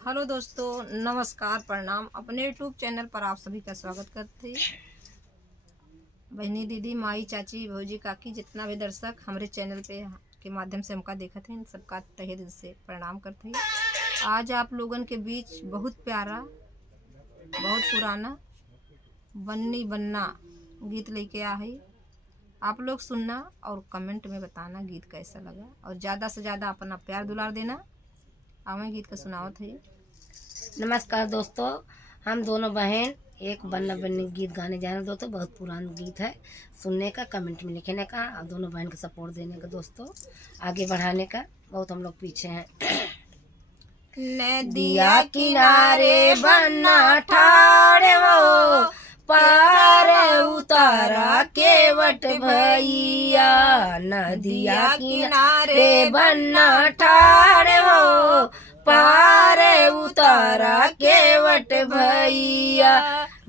Hello दोस्तों, नमस्कार, प्रणाम। अपने यूट्यूब चैनल पर आप सभी का स्वागत करते हैं। बहनी, दीदी, माई, चाची, भौजी, काकी, जितना भी दर्शक हमारे चैनल पे के माध्यम से हमका देखते हैं, इन सबका तहे दिल से प्रणाम करते हैं। आज आप लोगन के बीच बहुत प्यारा, बहुत पुराना बन्नी बन्ना गीत लेके आ है। आप लोग सुनना और कमेंट में बताना गीत कैसा लगा, और ज़्यादा से ज़्यादा अपना प्यार दुलार देना। आवे गीत का सुनावत है। नमस्कार दोस्तों, हम दोनों बहन एक बन्ना बन्नी गीत गाने जा रहे हैं। दोस्तों बहुत पुराना गीत है, सुनने का, कमेंट में लिखने का और दोनों बहन को सपोर्ट देने का, दोस्तों आगे बढ़ाने का। बहुत हम लोग पीछे हैं। नदिया किनारे बन्ना ठाड़े हो, पार उतारा केवट भैया। नदिया किनारे बन्ना ठाड़े हो, पार उतारा केवट भैया।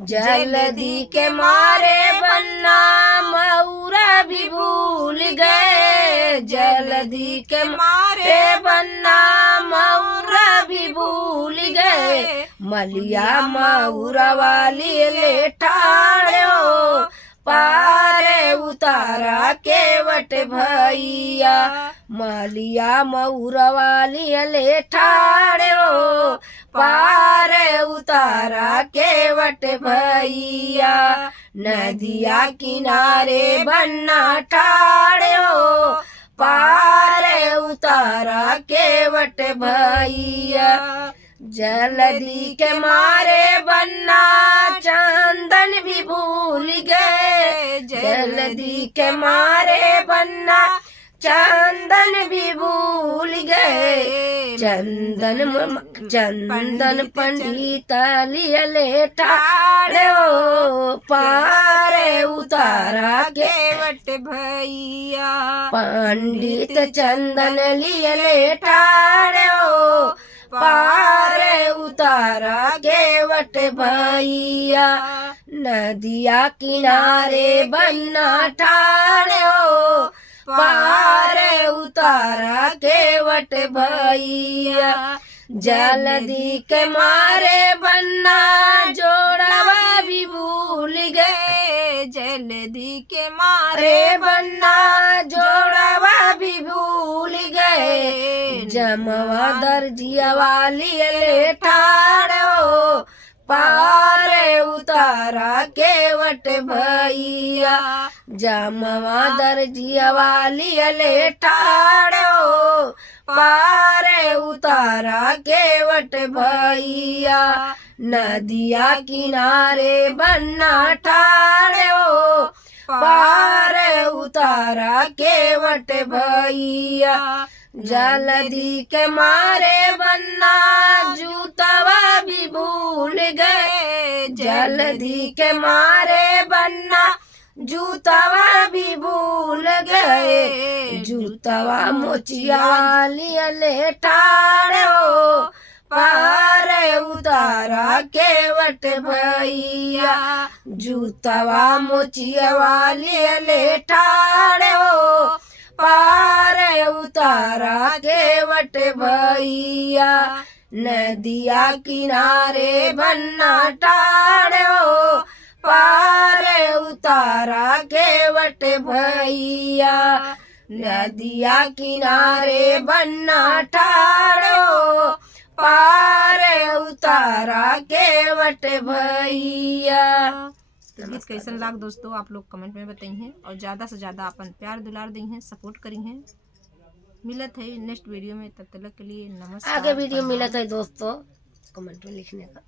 जल्दी के मारे बन्ना मऊरा भी भूल गए। जल्दी के मारे बन्ना मऊरा भी भूल गए। मलिया मऊरा वाली ले ठाड़ो, पार उतारा केवट भैया। मलिया मऊरा वाली ले ठाड़ो, पार उतारा केवट भैया। नदिया किनारे बन्ना ठाड़ो, पार उतारा केवट भैया। जल्दी के मारे बन्ना चंदन भी भूल गए। जल्दी के मारे बन्ना चंदन भी भूल गए। चंदन पंडित लियले ठाड़ो, पार उतारा केवट भैया। पंडित चंदन लियले ठाड़ो, पार उतारा केवट भैया। नदिया किनारे बन्ना ठाड़ो, पार उतारा केवट भैया। जल्दी के मारे बन्ना जोड़वा भी भूल गए। जल्दी के मारे अरे बन्ना जोड़वा भी भूल गए। जमवा दर्जिया वाली ले ठाड़ो, पार उतारा केवट भैया। जमवा दर्जिया वाली ले ठाड़ो, पार उतारा केवट भैया। नदिया किनारे बन्ना ठाड़ो, पार उतारा केवट भैया। जल्दी के मारे बन्ना जूतवा भी भूल गए। जल्दी के मारे बन्ना जूतवा भी भूल गए। जूतवा मोचिया वाली ले ठाड़ो, पार उतारा केवट भैया। जूतवा मोचिया वाली ले ठाड़ो, पार उतारा केवट भैया। नदिया किनारे बन्ना ठाड़ो, पार उतारा केवट भैया। नदिया किनारे बन्ना ठाड़ो, पार उतारा केवट भैया। तो गीत कैसन लाग दोस्तों, आप लोग कमेंट में बताइए, और ज़्यादा से ज़्यादा अपन प्यार दुलार दी हैं, सपोर्ट करी हैं। मिलत है नेक्स्ट वीडियो में, तब तक के लिए नमस्कार। आगे वीडियो मिलता है दोस्तों, कमेंट में लिखने का।